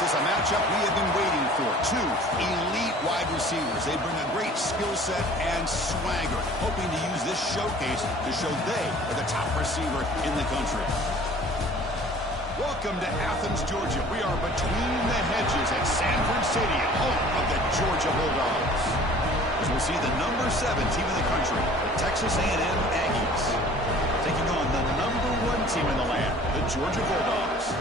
This is a matchup we have been waiting for. Two elite wide receivers. They bring a great skill set and swagger, hoping to use this showcase to show they are the top receiver in the country. Welcome to Athens, Georgia. We are between the hedges at Sanford Stadium, home of the Georgia Bulldogs. As we'll see the number 7 team in the country, the Texas A&M Aggies, taking on the number 1 team in the land, the Georgia Bulldogs.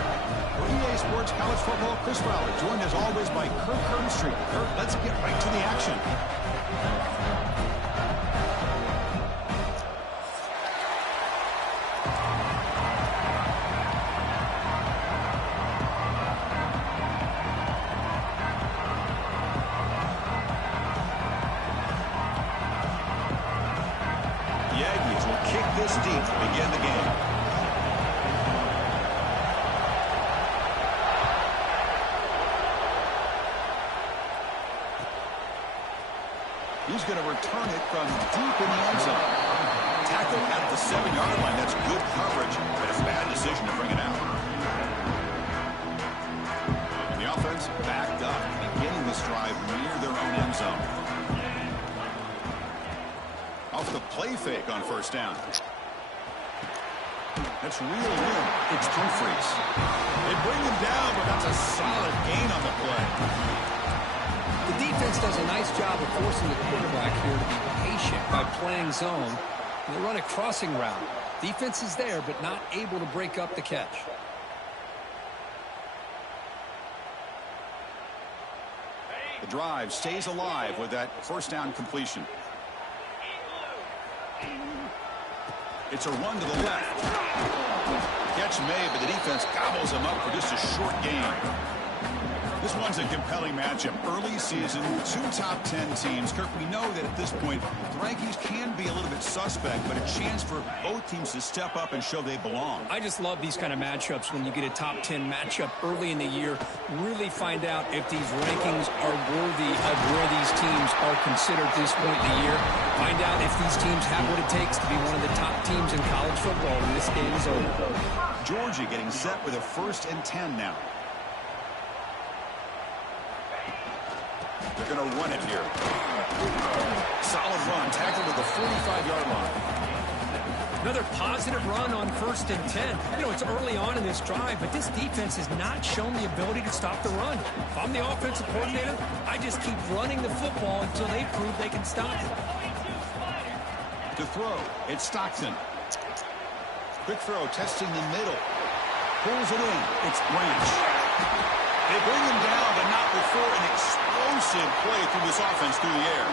For EA Sports College Football, Chris Fowler, joined as always by Kirk Herbstreit. Kirk, let's get right to the action. The Aggies will kick this deep to begin the game. He's going to return it from deep in the end zone. Tackle at the 7-yard line. That's good coverage, but a bad decision to bring it out. And the offense backed up, beginning this drive near their own end zone. Off the play fake on first down. That's real room. It's Humphries. They bring him down, but that's a solid gain on the play. The defense does a nice job of forcing the quarterback here to be patient by playing zone. They run a crossing route. Defense is there, but not able to break up the catch. The drive stays alive with that first down completion. It's a run to the left. Catch made, but the defense gobbles him up for just a short gain. This one's a compelling matchup. Early season, 2 top 10 teams. Kirk, we know that at this point, the rankings can be a little bit suspect, but a chance for both teams to step up and show they belong. I just love these kind of matchups when you get a top 10 matchup early in the year. Really find out if these rankings are worthy of where these teams are considered at this point in the year. Find out if these teams have what it takes to be one of the top teams in college football when this game is over. Georgia getting set with a 1st and 10 now. They're going to run it here. Solid run, tackled at the 45-yard line. Another positive run on 1st and 10. You know, it's early on in this drive, but this defense has not shown the ability to stop the run. If I'm the offensive coordinator, I just keep running the football until they prove they can stop it. To throw, it's Stockton. Quick throw, testing the middle. Pulls it in. It's Branch. They bring him down, but not before an explosive play through this offense through the air.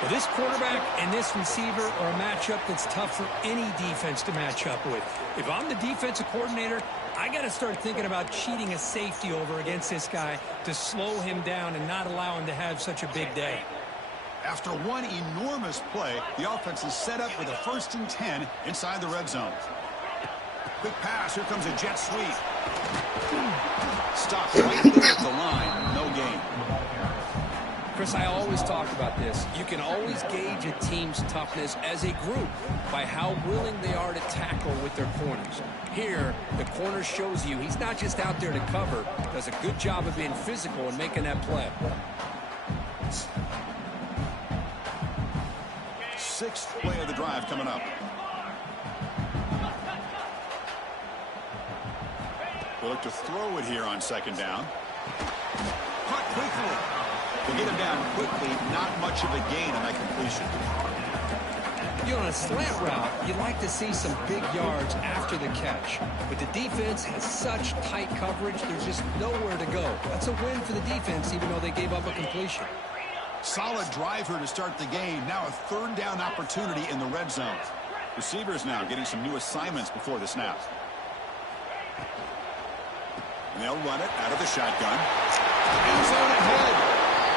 Well, this quarterback and this receiver are a matchup that's tough for any defense to match up with. If I'm the defensive coordinator, I got to start thinking about cheating a safety over against this guy to slow him down and not allow him to have such a big day. After one enormous play, the offense is set up with a 1st and 10 inside the red zone. Quick pass. Here comes a jet sweep. Stopped right there at the line. No gain. Chris, I always talk about this. You can always gauge a team's toughness as a group by how willing they are to tackle with their corners. Here, the corner shows you he's not just out there to cover, does a good job of being physical and making that play. 6th play of the drive coming up. We'll look to throw it here on 2nd down. Caught quickly. We'll get him down quickly. Not much of a gain on that completion. You know, on a slant route, you'd like to see some big yards after the catch. But the defense has such tight coverage, there's just nowhere to go. That's a win for the defense, even though they gave up a completion. Solid drive here to start the game. Now a 3rd down opportunity in the red zone. Receivers now getting some new assignments before the snap. And they'll run it out of the shotgun. End zone ahead.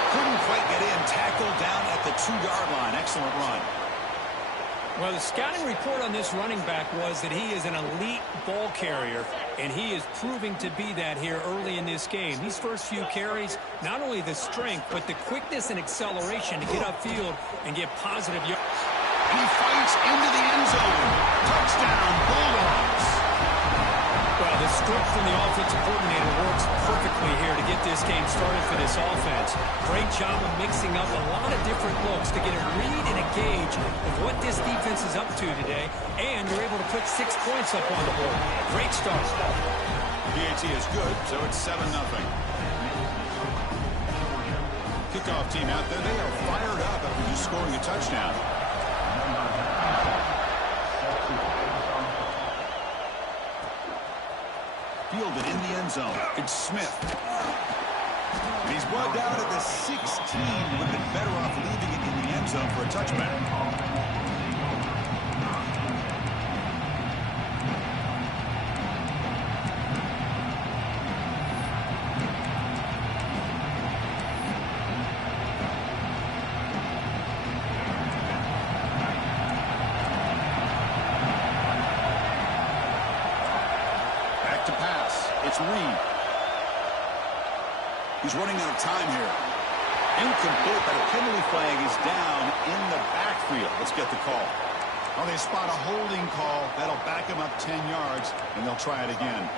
Couldn't quite get in. Tackled down at the 2-yard line. Excellent run. Well, the scouting report on this running back was that he is an elite ball carrier, and he is proving to be that here early in this game. These first few carries, not only the strength, but the quickness and acceleration to get upfield and get positive yards. He fights into the end zone. Touchdown, Bulldogs. Well, the script from the offensive coordinator works perfectly here to get this game started for this offense. Great job of mixing up a lot of different looks to get a read and a gauge of what this defense is up to today, and you're able to put 6 points up on the board. Great start. PAT is good, so it's 7-0. Kickoff team out there, they are fired up after just scoring a touchdown. Fielded in the end zone. It's Smith. And he's brought down at the 16. Would have been better off leaving it in the end zone for a touchback. It's Reed. He's running out of time here. Incomplete, but a penalty flag is down in the backfield. Let's get the call. Oh, they spot a holding call. That'll back him up 10 yards, and they'll try it again.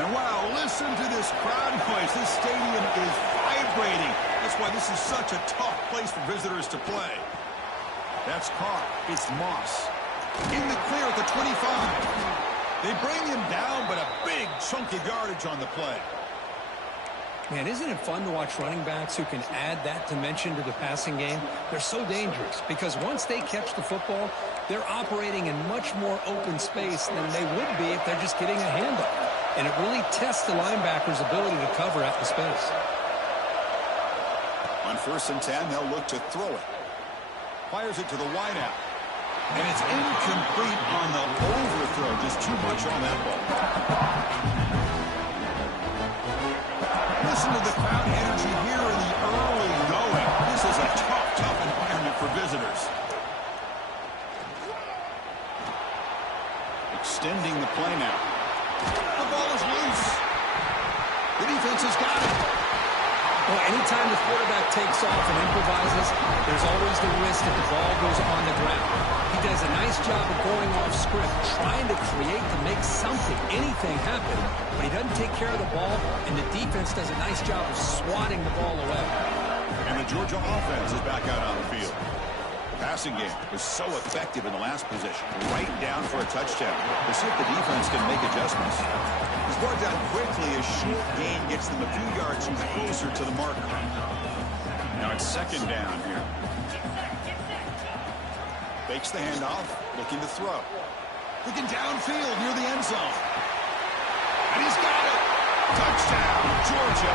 And wow, listen to this crowd noise. This stadium is vibrating. That's why this is such a tough place for visitors to play. That's Carr. It's Moss. In the clear at the 25. They bring him down, but a big chunk of yardage on the play. Man, isn't it fun to watch running backs who can add that dimension to the passing game? They're so dangerous because once they catch the football, they're operating in much more open space than they would be if they're just getting a handoff. And it really tests the linebacker's ability to cover out the space. On 1st and 10, they'll look to throw it. Fires it to the wideout. And it's incomplete on the overthrow. Just too much on that ball. Listen to the crowd energy here in the early going. This is a tough environment for visitors. Extending the play now. The ball is loose. The defense has got it. Well, anytime the quarterback takes off and improvises, there's always the risk that the ball goes on the ground. He does a nice job of going off script, trying to create to make something, anything happen, but he doesn't take care of the ball, and the defense does a nice job of swatting the ball away. And the Georgia offense is back out on the field. The passing game was so effective in the last possession, right down for a touchdown. We'll see if the defense can make adjustments. He's brought down quickly. A short gain gets them a few yards closer to the marker. Now it's 2nd down here. Fakes the handoff, looking to throw. Looking downfield near the end zone. And he's got it. Touchdown, Georgia.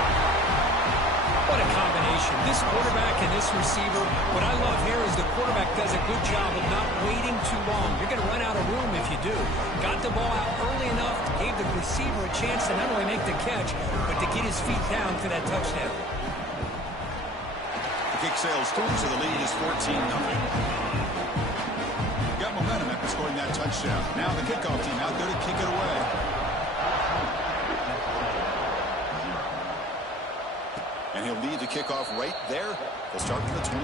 What a combination. This quarterback and this receiver. What I love here is the quarterback does a good job of not waiting too long. You're going to run out of room if you do. Got the ball out early enough, gave the receiver a chance to not only make the catch, but to get his feet down for that touchdown. The kick sails through, so the lead is 14-0. Got momentum after scoring that touchdown. Now the kickoff team out there to kick it away. And he'll lead the kickoff right there. They'll start from the 25.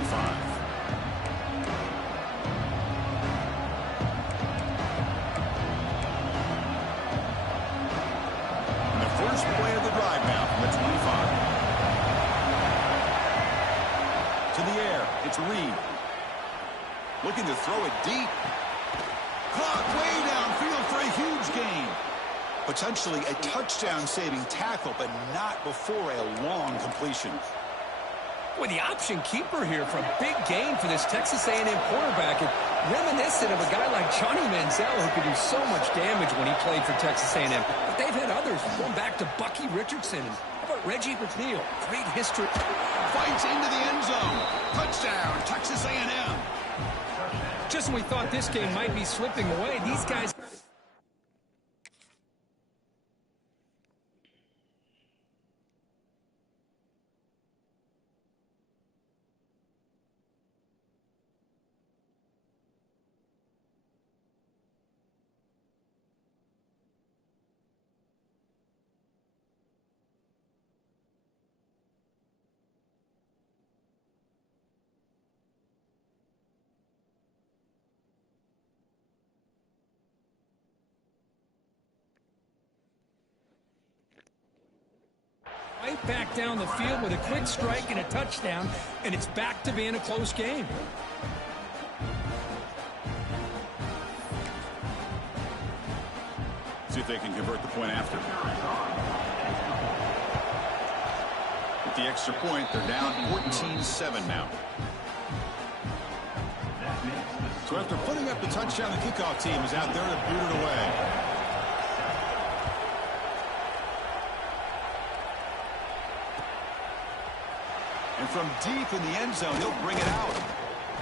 And the first play of the drive now from the 25. To the air, it's Reed. Looking to throw it deep. Caught way downfield for a huge gain. Potentially a touchdown-saving tackle, but not before a long completion. With the option keeper here for a big gain for this Texas A&M quarterback, and reminiscent of a guy like Johnny Manziel who could do so much damage when he played for Texas A&M. But they've had others, going back to Bucky Richardson. And how about Reggie McNeil? Great history. Fights into the end zone. Touchdown, Texas A&M. Just when we thought this game might be slipping away, these guys... right back down the field with a quick strike and a touchdown, and it's back to being a close game. See if they can convert the point after. With the extra point, they're down 14-7 now. So after putting up the touchdown, the kickoff team is out there to boot it away. And from deep in the end zone, he'll bring it out.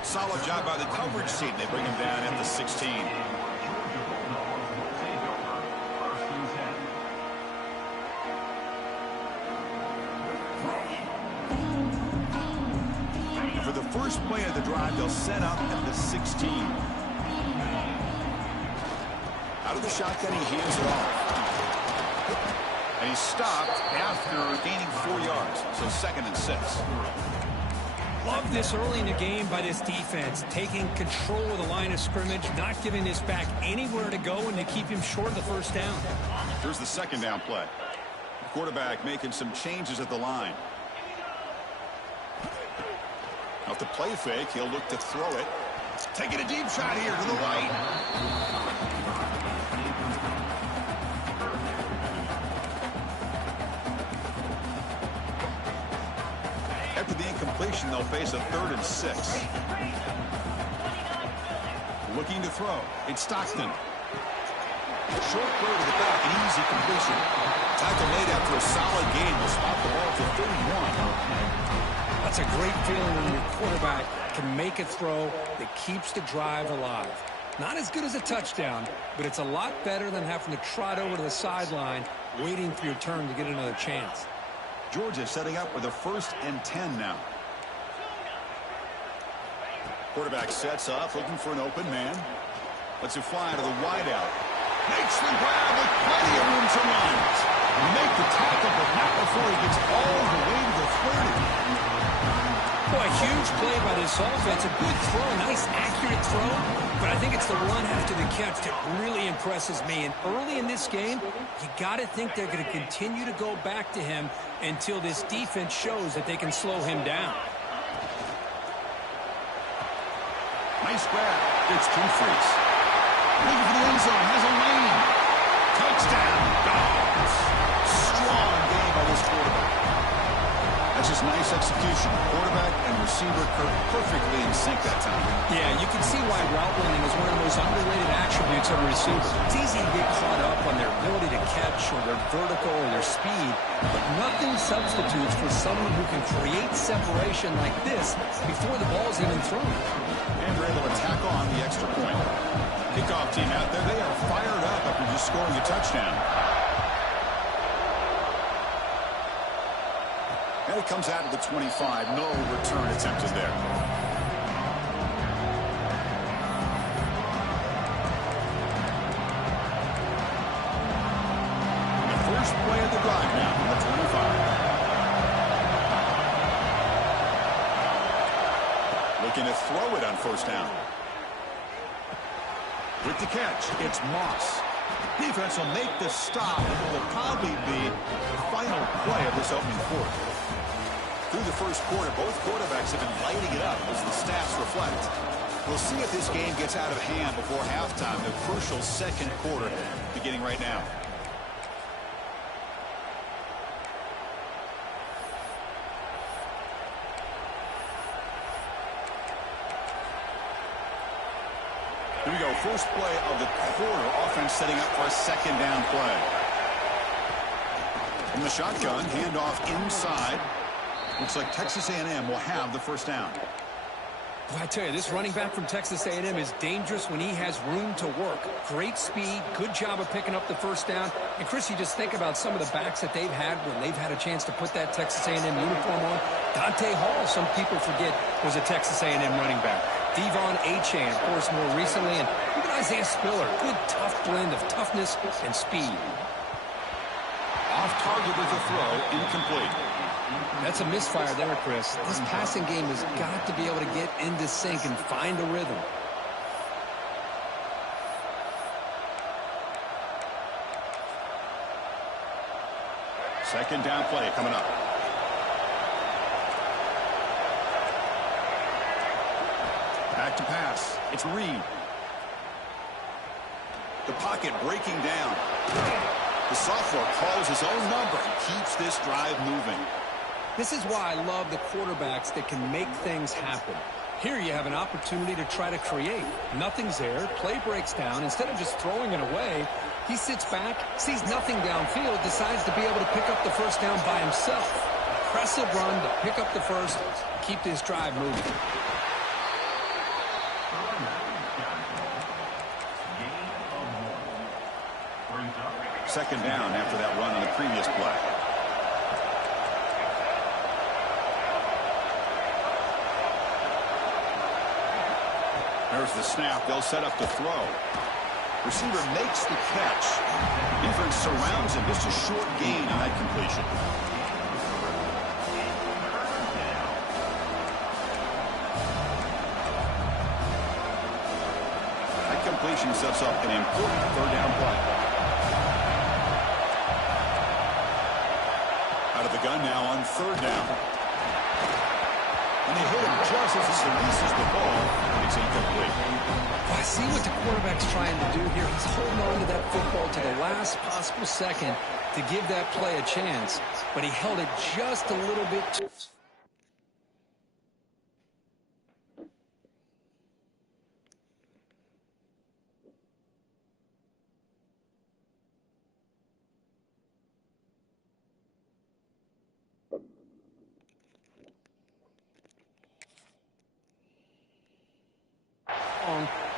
Solid job by the coverage team. They bring him down at the 16. For the first play of the drive, they'll set up at the 16. Out of the shotgun, he hands it off. And he's stopped after gaining 4 yards. So 2nd and 6. Love this early in the game by this defense, taking control of the line of scrimmage, not giving this back anywhere to go, and to keep him short of the first down. Here's the 2nd down play. The quarterback making some changes at the line. Off the play fake, he'll look to throw it. Taking a deep shot here to the right. After the incompletion, they'll face a 3rd and 6. Looking to throw. It's Stockton. Short throw to the back, an easy completion. Tackle made after a solid gain. Will spot the ball for 31. That's a great feeling when your quarterback can make a throw that keeps the drive alive. Not as good as a touchdown, but it's a lot better than having to trot over to the sideline, waiting for your turn to get another chance. Georgia setting up with a 1st and 10 now. Quarterback sets up, looking for an open man. Lets it fly to the wideout. Makes the grab with plenty of room to run. Make the tackle, but not before he gets all the way to the 30. Boy, a huge play by this offense. A good throw, nice accurate throw. But I think it's the run after the catch that really impresses me. And early in this game, you got to think they're going to continue to go back to him until this defense shows that they can slow him down. Nice grab. It's Humphries. Looking for the end zone. Has a lane. Touchdown. Dogs. Strong game by this quarterback. That's just nice execution. Quarterback and receiver perfectly in sync that time. Yeah, you can see why route running is one of the most underrated attributes of a receiver. It's easy to get caught up on their ability to catch or their vertical or their speed, but nothing substitutes for someone who can create separation like this before the ball's even thrown. And they're able to tack on the extra point. Kickoff team out there, they are fired up after just scoring a touchdown. And it comes out of the 25. No return attempted there. The first play of the drive now from the 25. Looking to throw it on 1st down. With the catch, it's Moss. Defense will make the stop, and it will probably be the final play of this opening quarter. Through the first quarter, both quarterbacks have been lighting it up as the stats reflect. We'll see if this game gets out of hand before halftime, the crucial 2nd quarter beginning right now. Here we go, first play of the quarter. Offense setting up for a 2nd down play. From the shotgun, handoff inside. Looks like Texas A&M will have the 1st down. Well, I tell you, this running back from Texas A&M is dangerous when he has room to work. Great speed, good job of picking up the 1st down. And, Chris, you just think about some of the backs that they've had when they've had a chance to put that Texas A&M uniform on. Dante Hall, some people forget, was a Texas A&M running back. Devon Achane, of course, more recently. And even Isaiah Spiller, good, tough blend of toughness and speed. Off target with a throw, incomplete. That's a misfire there, Chris. This passing game has got to be able to get into sync and find a rhythm. Second down play coming up. Back to pass. It's Reed. The pocket breaking down. The sophomore calls his own number and keeps this drive moving. This is why I love the quarterbacks that can make things happen. Here you have an opportunity to try to create. Nothing's there. Play breaks down. Instead of just throwing it away, he sits back, sees nothing downfield, decides to be able to pick up the first down by himself. Impressive run to pick up the first, keep this drive moving. Second down after that run on the previous play. There's the snap. They'll set up to throw. Receiver makes the catch. Defense surrounds him. Just a short gain on that completion. That completion sets up an important third down play. Out of the gun now on third down. And they hit him just as he releases the ball. It's incomplete. I see what the quarterback's trying to do here. He's holding on to that football to the last possible second to give that play a chance. But he held it just a little bit too.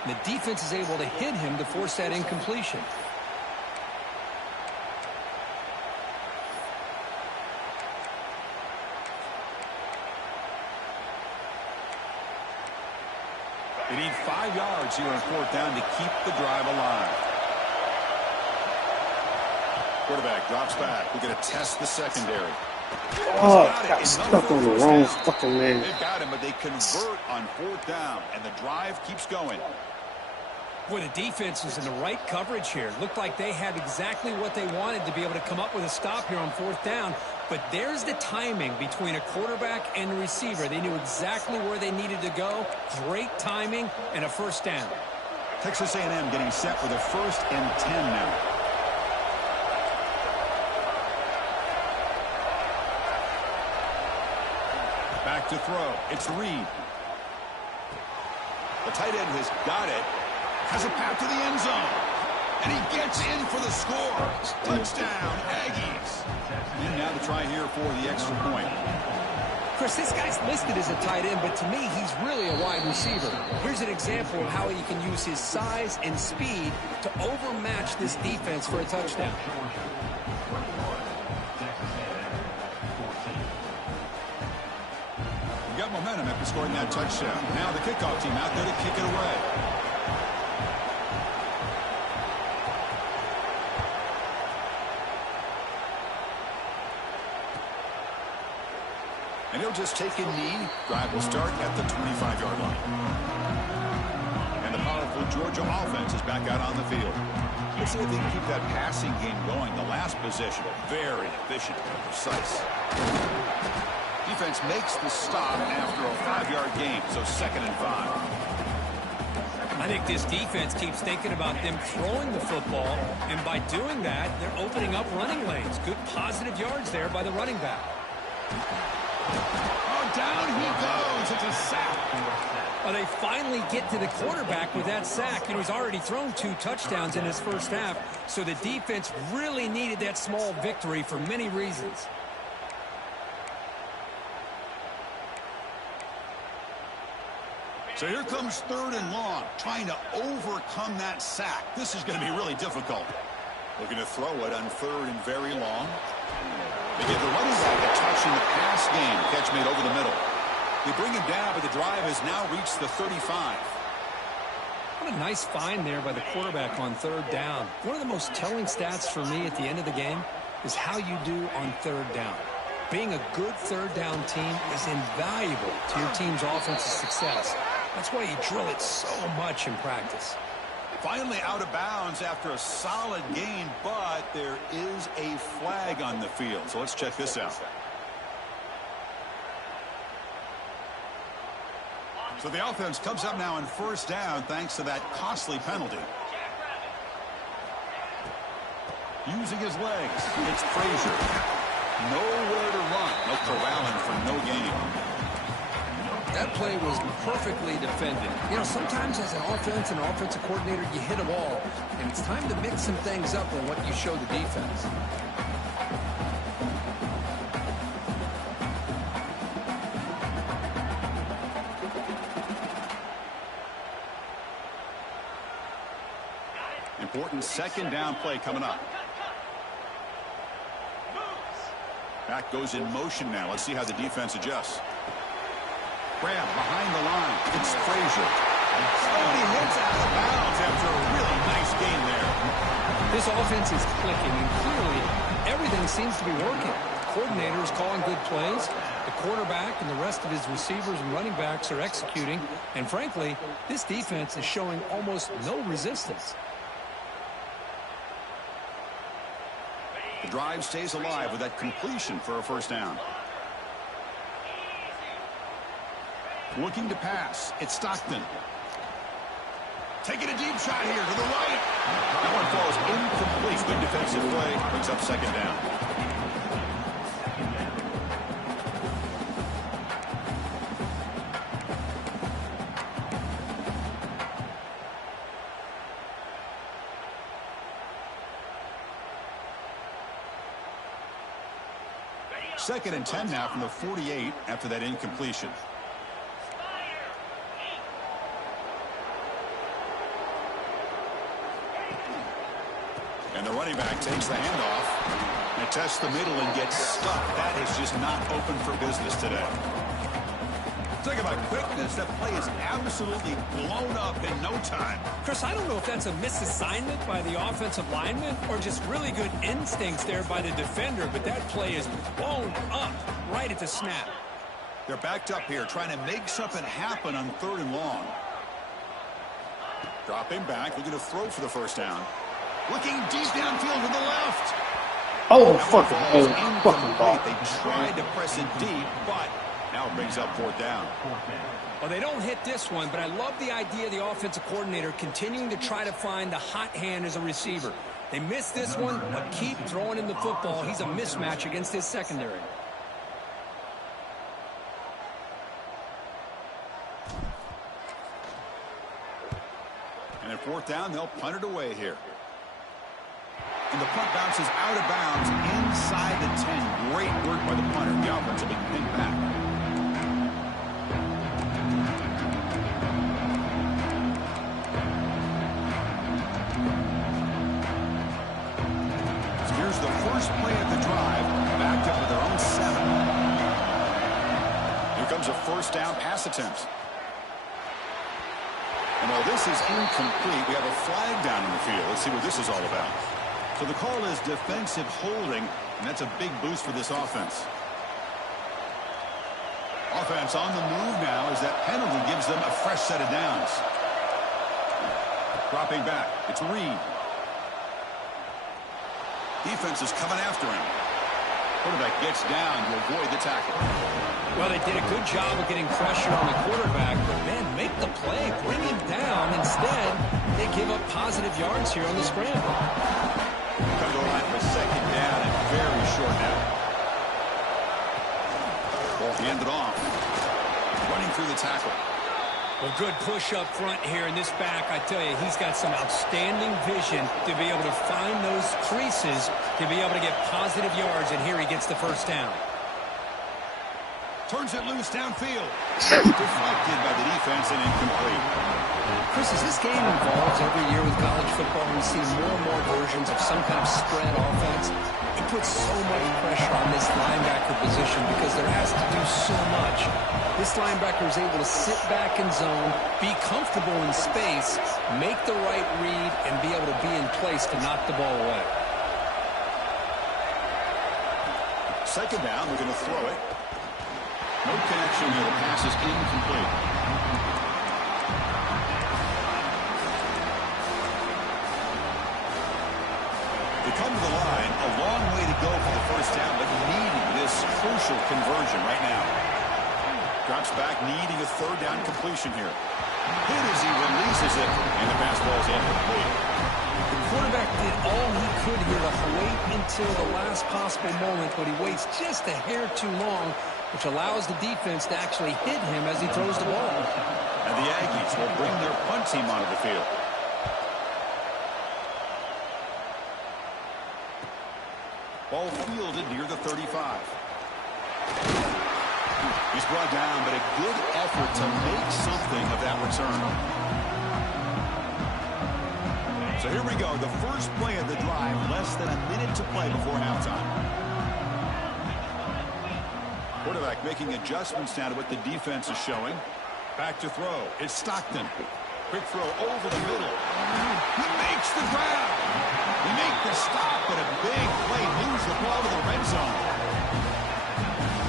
The defense is able to hit him to force that incompletion. They need 5 yards here on fourth down to keep the drive alive. Quarterback drops back. We're going to test the secondary. Oh, got stuck on the wrong fucking man. They've got him, but they convert on fourth down, and the drive keeps going. Boy, the defense was in the right coverage here. Looked like they had exactly what they wanted to be able to come up with a stop here on fourth down. But there's the timing between a quarterback and a receiver. They knew exactly where they needed to go. Great timing and a first down. Texas A&M getting set for the 1st and 10 now. Back to throw. It's Reed. The tight end has got it. Has a path to the end zone. And he gets in for the score. Touchdown, Aggies. And now to try here for the extra point. Chris, this guy's listed as a tight end, but to me, he's really a wide receiver. Here's an example of how he can use his size and speed to overmatch this defense for a touchdown. You got momentum after scoring that touchdown. Now the kickoff team out there to kick it away. And he'll just take a knee. Drive will start at the 25-yard line. And the powerful Georgia offense is back out on the field. Let's see if they can keep that passing game going. The last possession, very efficient and precise. Defense makes the stop after a 5-yard gain, so 2nd and 5. I think this defense keeps thinking about them throwing the football, and by doing that, they're opening up running lanes. Good positive yards there by the running back. Oh, down he goes. It's a sack. Well, they finally get to the quarterback with that sack. He's already thrown 2 touchdowns in his first half, so the defense really needed that small victory for many reasons. So here comes 3rd and long, trying to overcome that sack. This is going to be really difficult. Looking to throw it on 3rd and very long. They give the running back a touch in the pass game. Catch made over the middle. They bring him down, but the drive has now reached the 35. What a nice find there by the quarterback on 3rd down. One of the most telling stats for me at the end of the game is how you do on 3rd down. Being a good 3rd down team is invaluable to your team's offensive success. That's why you drill it so much in practice. Finally out of bounds after a solid gain, but there is a flag on the field. So let's check this out. So the offense comes up now on first down thanks to that costly penalty. Using his legs, it's Frazier. Nowhere to run. No corralling for no gain. That play was perfectly defended. You know, sometimes as an offensive coordinator, you hit a ball, and it's time to mix some things up on what you show the defense. Important second down play coming up. Back goes in motion now. Let's see how the defense adjusts. Grab behind the line. It's Frazier. And he hits out of bounds after a really nice gain there. This offense is clicking, and clearly everything seems to be working. The coordinator is calling good plays. The quarterback and the rest of his receivers and running backs are executing. And frankly, this defense is showing almost no resistance. The drive stays alive with that completion for a first down. Looking to pass. It's Stockton. Taking a deep shot here to the right. That one falls incomplete. Good defensive play. Brings up second down. Second and 10 now from the 48 after that incompletion. And the running back takes the handoff and tests the middle and gets stuck. That is just not open for business today. Talk about quickness. That play is absolutely blown up in no time. Chris, I don't know if that's a misassignment by the offensive lineman or just really good instincts there by the defender, but that play is blown up right at the snap. They're backed up here trying to make something happen on third and long. Dropping back, looking to throw for the first down. Looking deep downfield to the left. Oh, fucking ball. They tried to press it deep, but now it brings up fourth down. Well, they don't hit this one, but I love the idea of the offensive coordinator continuing to try to find the hot hand as a receiver. They missed this one, but keep throwing him the football. He's a mismatch against his secondary. And at fourth down, they'll punt it away here. And the punt bounces out of bounds inside the 10. Great work by the punter. The offense will be pinned back. So here's the first play of the drive. Backed up to their own 7. Here comes a first down pass attempt. And while this is incomplete, we have a flag down in the field. Let's see what this is all about. So the call is defensive holding, and that's a big boost for this offense. Offense on the move now as that penalty gives them a fresh set of downs. Dropping back, it's Reed. Defense is coming after him. Quarterback gets down to avoid the tackle. Well, they did a good job of getting pressure on the quarterback, but man, make the play, bring him down. Instead, they give up positive yards here on the scramble. Come to the line for second down and very short now. Ball handed off. Running through the tackle. Well, good push up front here in this back. I tell you, he's got some outstanding vision to be able to find those creases, to be able to get positive yards, and here he gets the first down. Turns it loose downfield. Deflected by the defense and incomplete. Chris, as this game evolves every year with college football, we see more and more versions of some kind of spread offense. It puts so much pressure on this linebacker position because there has to do so much. This linebacker is able to sit back in zone, be comfortable in space, make the right read, and be able to be in place to knock the ball away. Second down, we're going to throw it. No connection here. The pass is incomplete. They come to the line, a long way to go for the first down, but needing this crucial conversion right now. Drops back, needing a third down completion here. Hit as he releases it, and the pass ball is incomplete. The quarterback did all he could here to wait until the last possible moment, but he waits just a hair too long, which allows the defense to actually hit him as he throws the ball. And the Aggies will bring their punt team onto the field. Ball fielded near the 35. He's brought down, but a good effort to make something of that return. So here we go, the first play of the drive, less than a minute to play before halftime. Quarterback making adjustments now to what the defense is showing. Back to throw. It's Stockton. Quick throw over the middle. He makes the grab. He makes the stop, but a big play moves the ball to the red zone.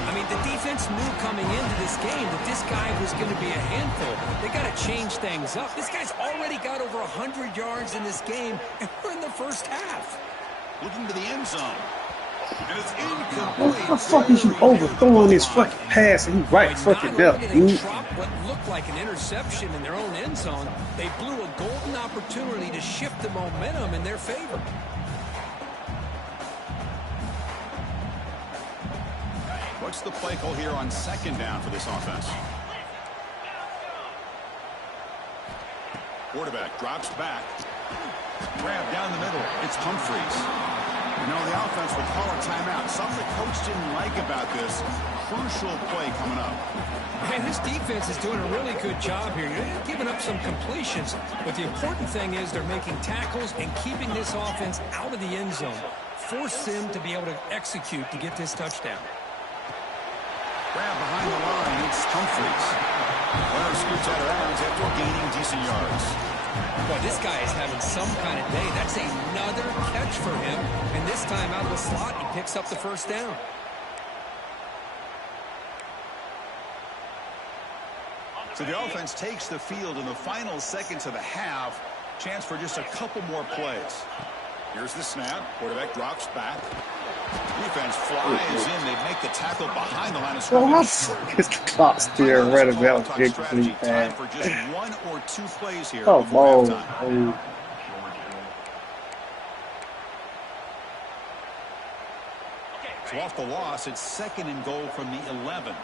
I mean, the defense knew coming into this game that this guy was going to be a handful. They got to change things up. This guy's already got over 100 yards in this game, and we're in the first half. Looking to the end zone. And it's What the fuck is you overthrowing this fucking pass and you right fucking there, dude? They dropped what looked like an interception in their own end zone. They blew a golden opportunity to shift the momentum in their favor. What's the play call here on second down for this offense? Quarterback drops back. Grab down the middle. It's Humphreys. You know, the offense will call a timeout. Something the coach didn't like about this. Crucial play coming up. Man, this defense is doing a really good job here. They're giving up some completions, but the important thing is they're making tackles and keeping this offense out of the end zone. Force them to be able to execute to get this touchdown. Grab behind the line. It's Humphreys. Runner scoots out of bounds after gaining decent yards. Boy, this guy is having some kind of day. That's another catch for him. And this time out of the slot, he picks up the first down. So the offense takes the field in the final seconds of the half. Chance for just a couple more plays. Here's the snap. Quarterback drops back. Defense flies in. They make the tackle behind the line of Well, how scrimmage. the fuck is the clock still running about Strategy incomplete time pass? for just one or two plays here Oh, before ball. halftime. So off the loss, it's second and goal from the 11.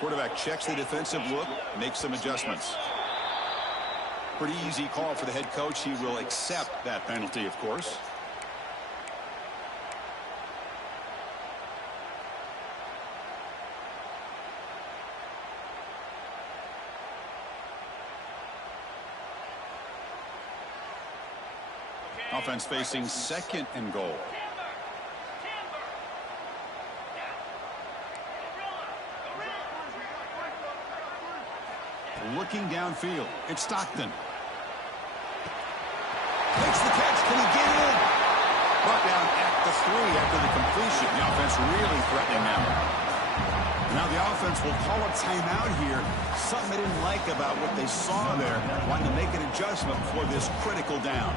Quarterback checks the defensive look, makes some adjustments. Pretty easy call for the head coach. He will accept that penalty, of course. Offense facing second and goal. Looking downfield. It's Stockton. Makes the catch. Can he get in? Brought down at the 3 after the completion. The offense really threatening now. Now the offense will call a timeout here. Something they didn't like about what they saw there. Wanting to make an adjustment for this critical down.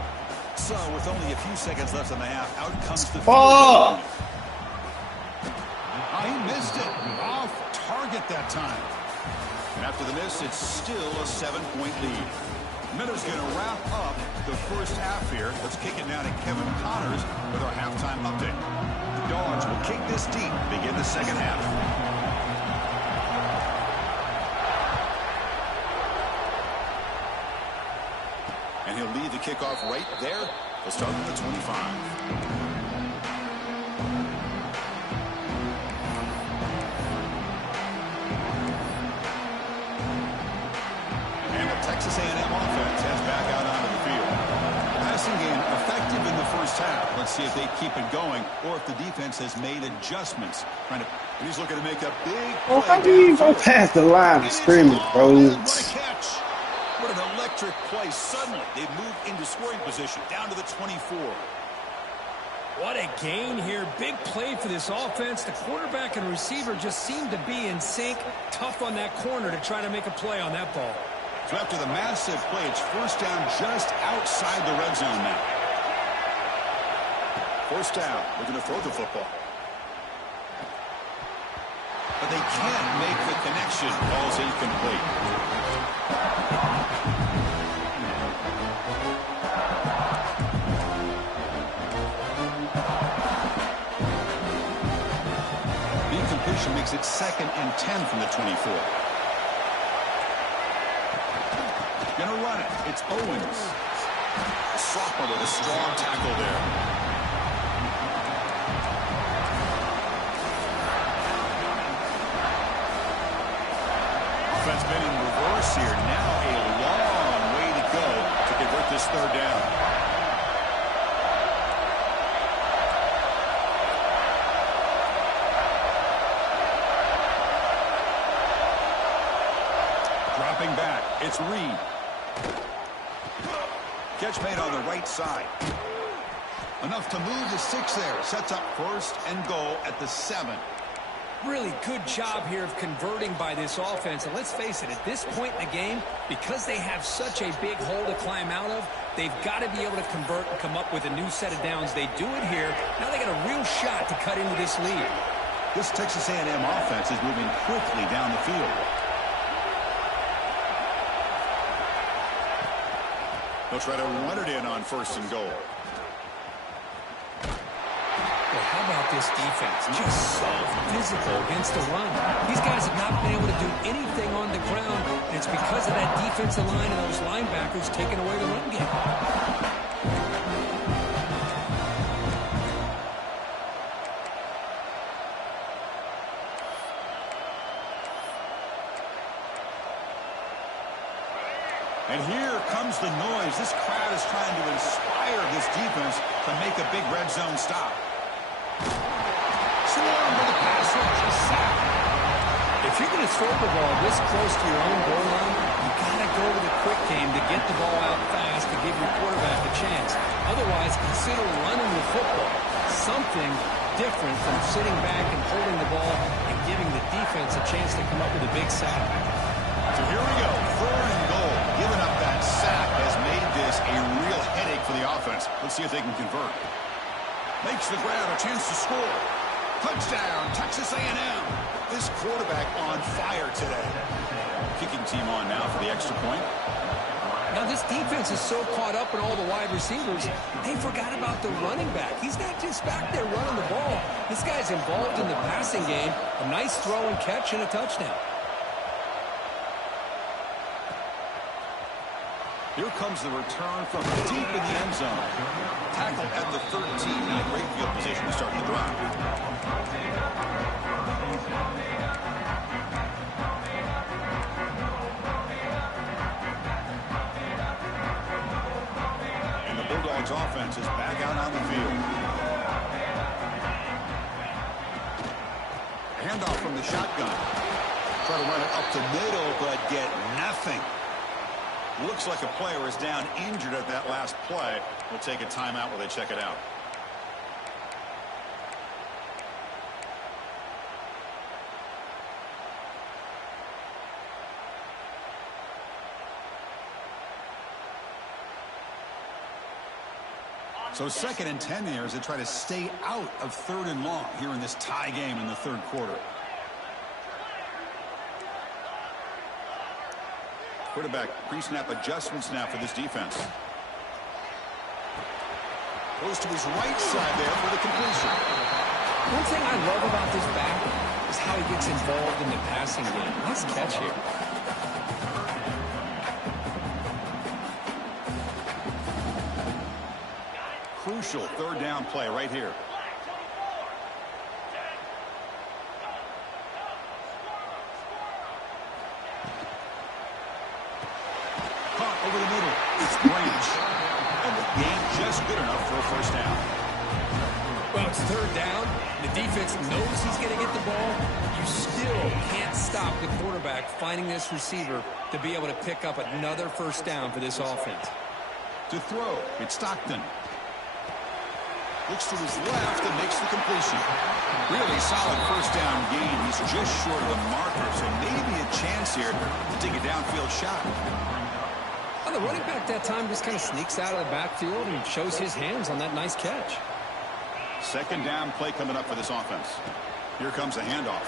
So with only a few seconds left in the half, out comes the field. Oh! He missed it. Off target that time. And after the miss, it's still a 7-point lead. Miller's going to wrap up the first half here. Let's kick it now to Kevin Connors with our halftime update. The Dogs will kick this deep, begin the second half. And he'll lead the kickoff right there. He'll start with the 25. Texas A&M offense has back out onto the field. Passing game effective in the first half. Let's see if they keep it going or if the defense has made adjustments. He's looking to make a big play. Oh, how do you go past the line of scrimmage, bro? What a catch. What an electric play. Suddenly, they move into scoring position down to the 24. What a gain here. Big play for this offense. The quarterback and receiver just seem to be in sync. Tough on that corner to try to make a play on that ball. So after the massive play, it's first down just outside the red zone now. First down, looking to throw the football. But they can't make the connection. Ball's incomplete. The incompletion makes it 2nd and 10 from the 24. Gonna run it. It's Owens. A sophomore with a strong tackle there. Offense been in reverse here. Now a long way to go to convert this third down. Dropping back. It's Reed. Catch made on the right side. Enough to move the 6 there. Sets up first and goal at the 7. Really good job here of converting by this offense. And let's face it, at this point in the game, because they have such a big hole to climb out of, they've got to be able to convert and come up with a new set of downs. They do it here. Now they got a real shot to cut into this lead. This Texas A&M offense is moving quickly down the field. They'll try to run it in on first and goal. Well, how about this defense? Just so physical against the run. These guys have not been able to do anything on the ground, and it's because of that defensive line and those linebackers taking away the run game. And here comes the noise. This crowd is trying to inspire this defense to make a big red zone stop. Swarm with the pass rush, a sack. If you're going to throw the ball this close to your own goal line, you got to go with a quick game to get the ball out fast to give your quarterback a chance. Otherwise, consider running the football. Something different from sitting back and holding the ball and giving the defense a chance to come up with a big sack. So here we go, 3rd and goal. Giving up that sack has made this a real headache for the offense. Let's see if they can convert. Makes the grab, a chance to score. Touchdown, Texas A&M. This quarterback on fire today. Kicking team on now for the extra point. Now this defense is so caught up in all the wide receivers, they forgot about the running back. He's not just back there running the ball. This guy's involved in the passing game. A nice throw and catch and a touchdown. Here comes the return from deep in the end zone. Tackle at the 13. Now great field position to start the drive. And the Bulldogs offense is back out on the field. Handoff from the shotgun. Try to run it up the middle, but get nothing. Looks like a player is down injured at that last play. We'll take a timeout while they check it out. So 2nd and 10 here as they try to stay out of 3rd and long here in this tie game in the 3rd quarter. Quarterback pre-snap adjustments now for this defense. Goes to his right side there for the completion. One thing I love about this back is how he gets involved in the passing game. Nice catch here. Crucial 3rd down play right here. Over the middle, it's Branch. And the game just good enough for a first down. Well, it's 3rd down. The defense knows he's going to get the ball. You still can't stop the quarterback finding this receiver to be able to pick up another first down for this offense. To throw, it's Stockton. Looks to his left and makes the completion. Really solid first down gain. He's just short of the marker, so maybe a chance here to take a downfield shot. Well, the running back that time just kind of sneaks out of the backfield and shows his hands on that nice catch. Second down play coming up for this offense. Here comes a handoff.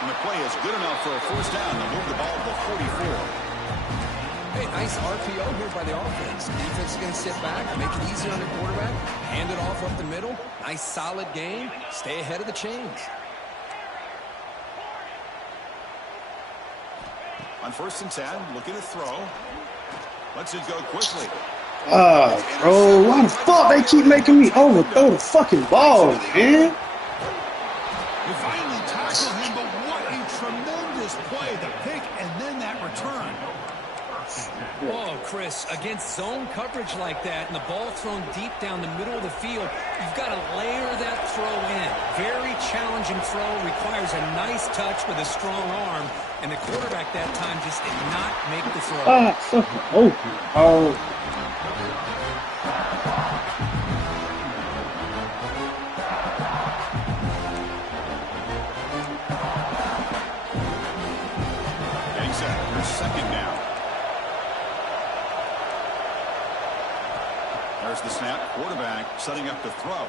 And the play is good enough for a first down to move the ball to the 44. Hey, nice RPO here by the offense. Defense is going to sit back, make it easy on the quarterback, hand it off up the middle. Nice solid game. Stay ahead of the chains. On 1st and 10, looking to throw. Lets it go quickly. Bro, why the fuck they keep making me overthrow the fucking ball, man? They finally tackle him, but what a tremendous play. The pick and then that return. Whoa, Chris, against zone coverage like that and the ball thrown deep down the middle of the field, you've got to layer that throw in. Very challenging throw, requires a nice touch with a strong arm, and the quarterback that time just did not make the throw. Fucking open. Oh. Getting set for second down. There's the snap. Quarterback setting up to throw.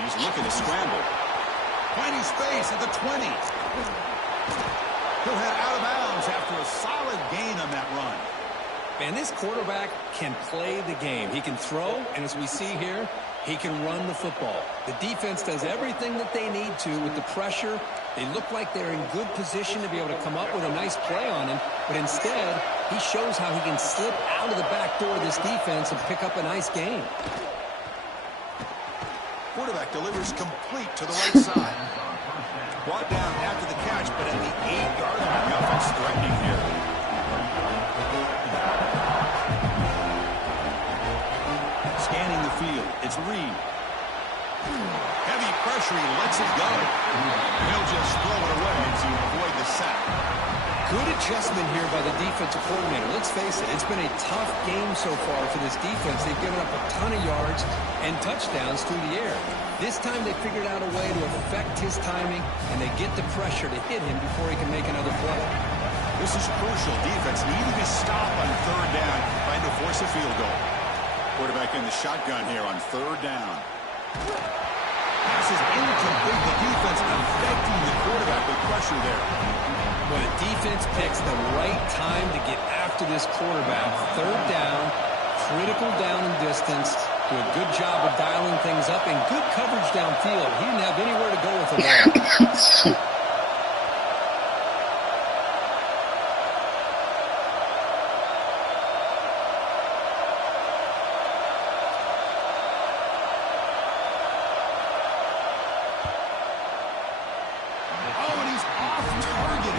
He's looking to scramble. Finding space at the 20. He'll head out of bounds after a solid gain on that run. Man, this quarterback can play the game. He can throw, and as we see here, he can run the football. The defense does everything that they need to with the pressure. They look like they're in good position to be able to come up with a nice play on him, but instead, he shows how he can slip out of the back door of this defense and pick up a nice gain. Quarterback delivers complete to the right side. Brought down after the catch, but at the 8-yard line, the offense threatening here. Scanning the field, it's Reed. Heavy pressure, he lets it go. And he'll just throw it away to avoid the sack. Good adjustment here by the defensive coordinator. Let's face it, it's been a tough game so far for this defense. They've given up a ton of yards and touchdowns through the air. This time they figured out a way to affect his timing, and they get the pressure to hit him before he can make another play. This is crucial. Defense needing a stop on third down, trying to force a field goal. Quarterback in the shotgun here on third down. Pass is incomplete. The defense affecting the quarterback with pressure there. When a defense picks the right time to get after this quarterback, third down, critical down and distance, do a good job of dialing things up, and good coverage downfield. He didn't have anywhere to go with the ball.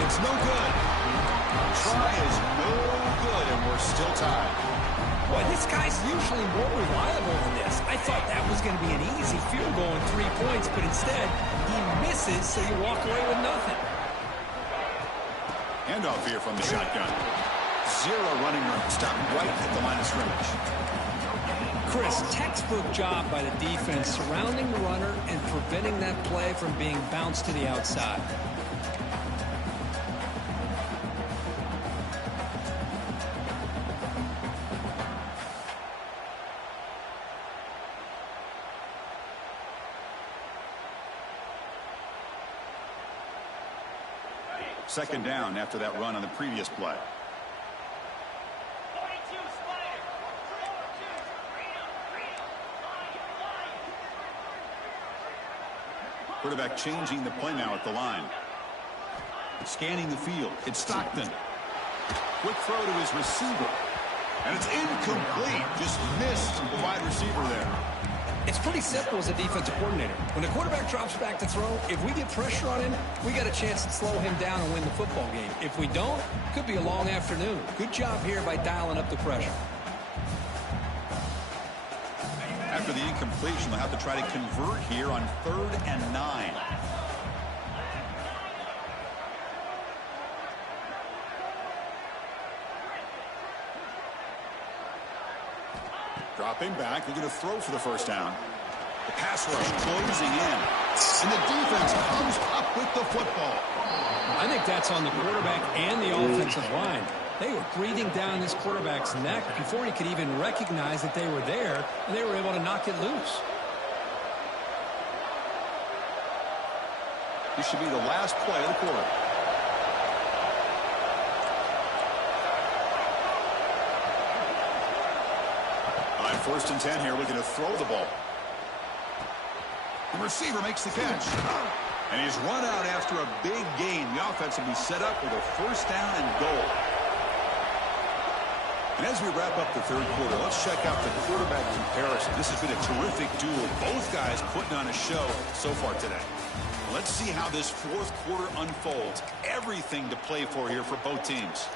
It's no good. Try is no good, and we're still tied. Boy, this guy's usually more reliable than this. I thought that was going to be an easy field goal and 3 points, but instead, he misses, so you walk away with nothing. Handoff here from the shotgun. Zero running room. Stop right at the line of scrimmage. Chris, textbook job by the defense surrounding the runner and preventing that play from being bounced to the outside. Second down after that run on the previous play. Quarterback changing the play now at the line. Scanning the field. It's Stockton. Quick throw to his receiver. And it's incomplete. Just missed the wide receiver there. It's pretty simple as a defensive coordinator. When the quarterback drops back to throw, if we get pressure on him, we got a chance to slow him down and win the football game. If we don't, could be a long afternoon. Good job here by dialing up the pressure. After the incompletion, they'll have to try to convert here on 3rd and 9. Dropping back, looking to throw for the first down. The pass rush closing in. And the defense comes up with the football. I think that's on the quarterback and the offensive line. They were breathing down this quarterback's neck before he could even recognize that they were there, and they were able to knock it loose. This should be the last play of the quarter. On 1st and 10 here, looking to throw the ball. The receiver makes the catch. And he's run out after a big gain. The offense will be set up with a first down and goal. And as we wrap up the third quarter, let's check out the quarterback comparison. This has been a terrific duel. Both guys putting on a show so far today. Let's see how this fourth quarter unfolds. Everything to play for here for both teams.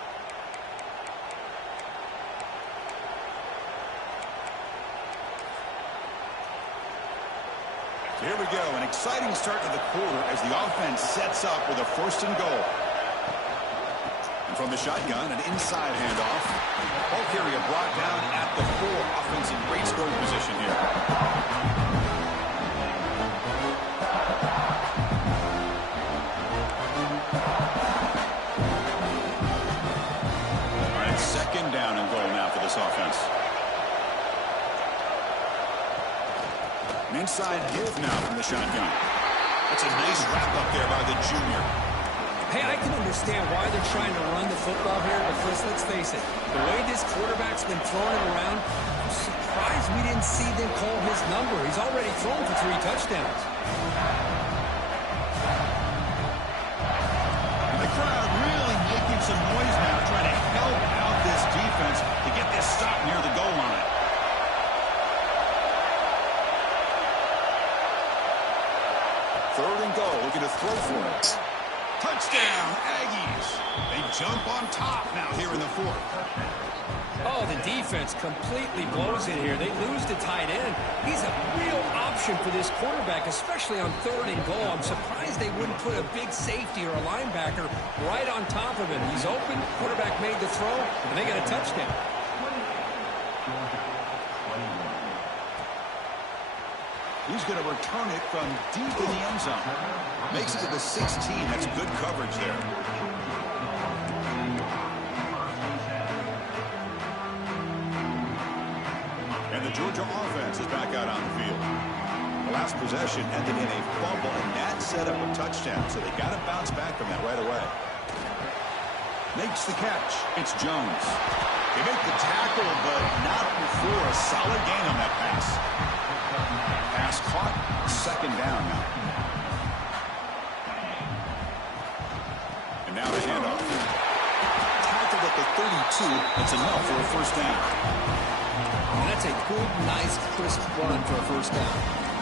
Here we go, an exciting start to the quarter as the offense sets up with a 1st and goal. And from the shotgun, an inside handoff. Ball carrier brought down at the 4. Offense in great scoring position here. All right, 2nd down and goal now for this offense. An inside give now from the shotgun. That's a nice wrap up there by the junior. Hey, I can understand why they're trying to run the football here, but first, let's face it. The way this quarterback's been throwing it around, I'm surprised we didn't see them call his number. He's already thrown for 3 touchdowns. And the crowd really making some noise now, trying to help out this defense to get this stop near the goal line. Third and goal, looking to throw for it. Touchdown, Aggies. They jump on top now here in the 4th. Oh, the defense completely blows it here. They lose the tight end. He's a real option for this quarterback, especially on 3rd and goal. I'm surprised they wouldn't put a big safety or a linebacker right on top of him. He's open, quarterback made the throw, and they got a touchdown. He's going to return it from deep in the end zone. Makes it to the 16. That's good coverage there. And the Georgia offense is back out on the field. The last possession ended in a fumble, and that set up a touchdown. So they got to bounce back from that right away. Makes the catch. It's Jones. They make the tackle, but not before a solid gain on that pass. Pass caught, 2nd down now. And now the handoff. Tackled at the 32. That's enough for a 1st down. And that's a good, nice, crisp run for a 1st down.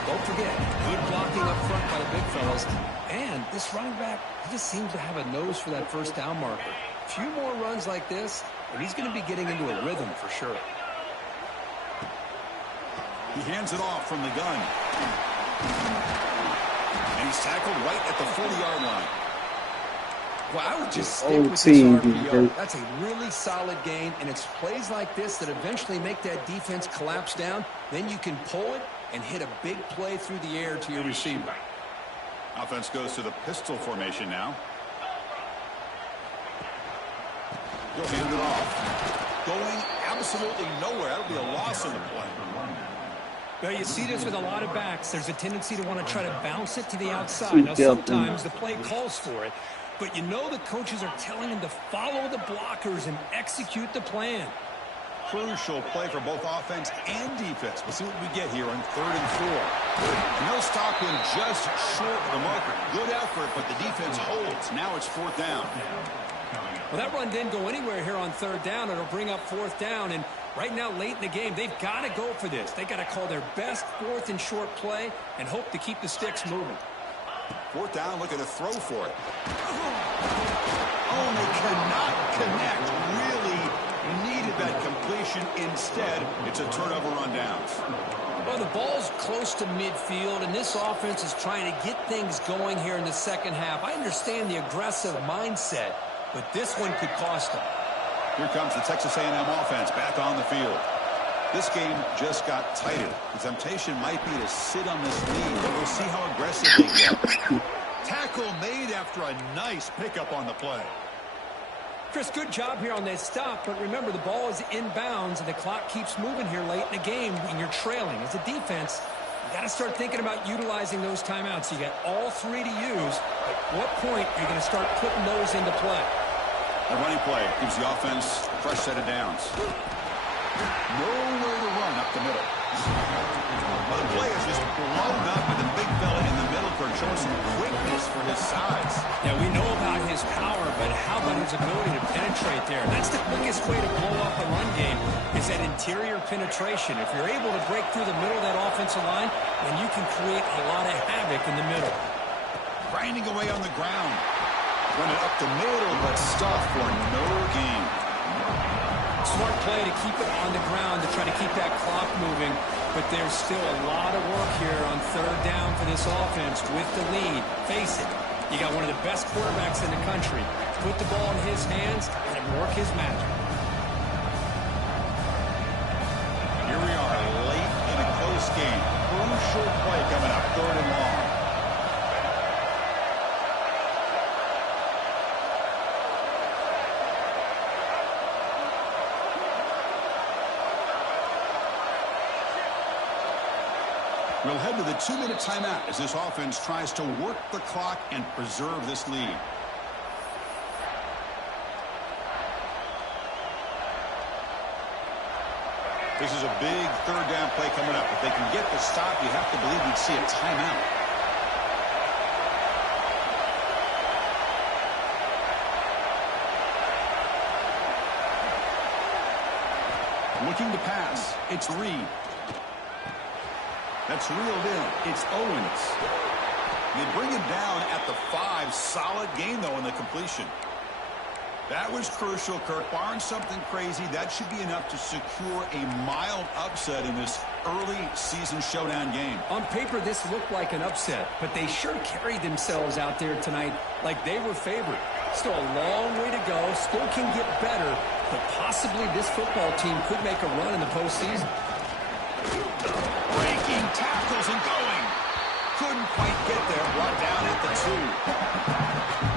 Don't forget, good blocking up front by the big fellas. And this running back, he just seems to have a nose for that 1st down marker. A few more runs like this, and he's going to be getting into a rhythm for sure. He hands it off from the gun. And he's tackled right at the 40-yard line. Well, I would just stick with this RPO. That's a really solid game, and it's plays like this that eventually make that defense collapse down. Then you can pull it and hit a big play through the air to your receiver. Offense goes to the pistol formation now. He'll hand it off. Going absolutely nowhere. That'll be a loss in the play. Well, you see this with a lot of backs. There's a tendency to want to try to bounce it to the outside. Now, sometimes the play calls for it, but you know the coaches are telling them to follow the blockers and execute the plan. Crucial play for both offense and defense. We'll see what we get here on 3rd and 4. And they'll stop him just short of the marker. Good effort, but the defense holds. Now it's 4th down. Well, that run didn't go anywhere here on 3rd down. It'll bring up 4th down, and right now, late in the game, they've got to go for this. They've got to call their best 4th and short play and hope to keep the sticks moving. 4th down, looking to throw for it. Oh, and they cannot connect. Really needed that completion. Instead, it's a turnover on downs. Well, the ball's close to midfield, and this offense is trying to get things going here in the 2nd half. I understand the aggressive mindset, but this one could cost them. Here comes the Texas A&M offense back on the field. This game just got tighter. The temptation might be to sit on this lead, but we'll see how aggressive they get. Tackle made after a nice pickup on the play. Chris, good job here on that stop, but remember, the ball is inbounds, and the clock keeps moving here late in the game, and you're trailing. As a defense, you got to start thinking about utilizing those timeouts. You got all three to use. At what point are you going to start putting those into play? The running play gives the offense a fresh set of downs. Nowhere to run up the middle. Well, the play is just blown up with the big fella in the middle for showing some quickness for his size. Yeah, we know about his power, but how about his ability to penetrate there? That's the quickest way to blow up a run game, is that interior penetration. If you're able to break through the middle of that offensive line, then you can create a lot of havoc in the middle. Grinding away on the ground. Run it up the middle, but stuff for no gain. Smart play to keep it on the ground to try to keep that clock moving, but there's still a lot of work here on third down for this offense with the lead. Face it, you got one of the best quarterbacks in the country. Put the ball in his hands and let him work his magic. Here we are, late in a close game. Crucial play coming up, 3rd and long. We'll head to the 2-minute timeout as this offense tries to work the clock and preserve this lead. This is a big 3rd down play coming up. If they can get the stop, you have to believe we'd see a timeout. Looking to pass. It's Reed. That's reeled in. It's Owens. They bring him down at the 5. Solid gain, though, in the completion. That was crucial, Kirk. Barring something crazy, that should be enough to secure a mild upset in this early season showdown game. On paper, this looked like an upset, but they sure carried themselves out there tonight like they were favored. Still a long way to go. Still can get better, but possibly this football team could make a run in the postseason. Breaking tackles and going. Couldn't quite get there. Brought down at the 2.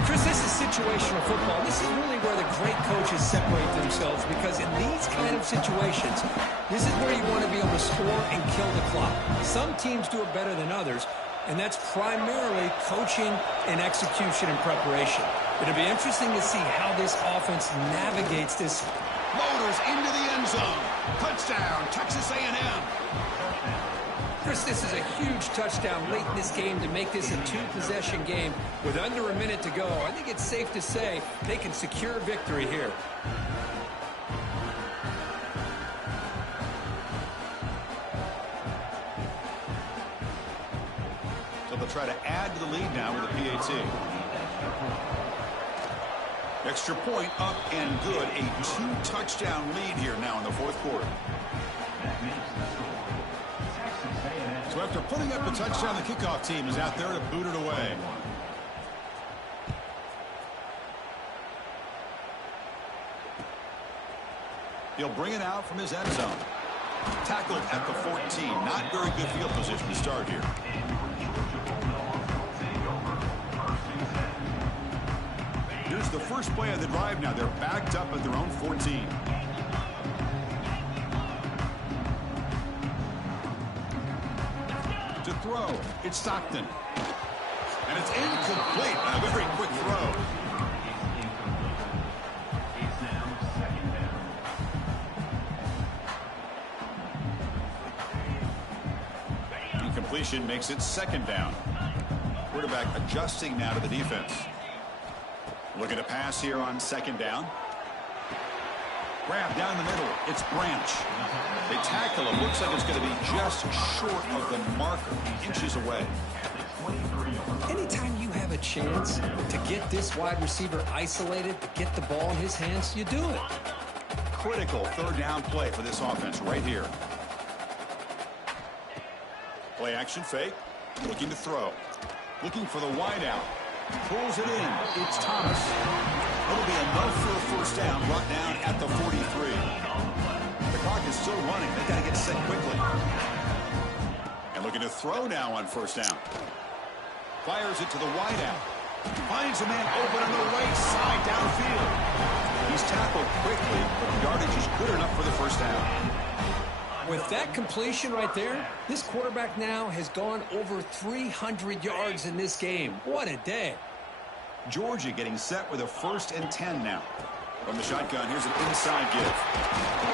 Chris, this is situational football. This is really where the great coaches separate themselves, because in these kind of situations, this is where you want to be able to score and kill the clock. Some teams do it better than others, and that's primarily coaching and execution and preparation. It'll be interesting to see how this offense navigates this. Motors into the end zone. Touchdown, Texas A&M. Chris, this is a huge touchdown late in this game to make this a 2-possession game with under a minute to go. I think it's safe to say they can secure victory here. So they'll try to add to the lead now with a PAT. Extra point up and good. A 2-touchdown lead here now in the 4th quarter. So after putting up the touchdown, the kickoff team is out there to boot it away. He'll bring it out from his end zone. Tackled at the 14. Not very good field position to start here. Here's the first play of the drive now. They're backed up at their own 14. To throw, it's Stockton. And it's incomplete. A very quick throw. Incompletion makes it 2nd down. Quarterback adjusting now to the defense. Looking to pass here on 2nd down. Grab down the middle. It's Branch. They tackle him. Looks like it's going to be just short of the marker. Inches away. Anytime you have a chance to get this wide receiver isolated, to get the ball in his hands, you do it. Critical 3rd down play for this offense right here. Play action fake. Looking to throw. Looking for the wide out. Pulls it in. It's Thomas. It'll be enough for a 1st down. Brought down at the 43. The clock is still running. They got to get set quickly. And looking to throw now on first down. Fires it to the wideout. Finds a man open on the right side downfield. He's tackled quickly, but the yardage is good enough for the first down. With that completion right there, this quarterback now has gone over 300 yards in this game. What a day. Georgia getting set with a 1st and 10 now. From the shotgun, here's an inside give.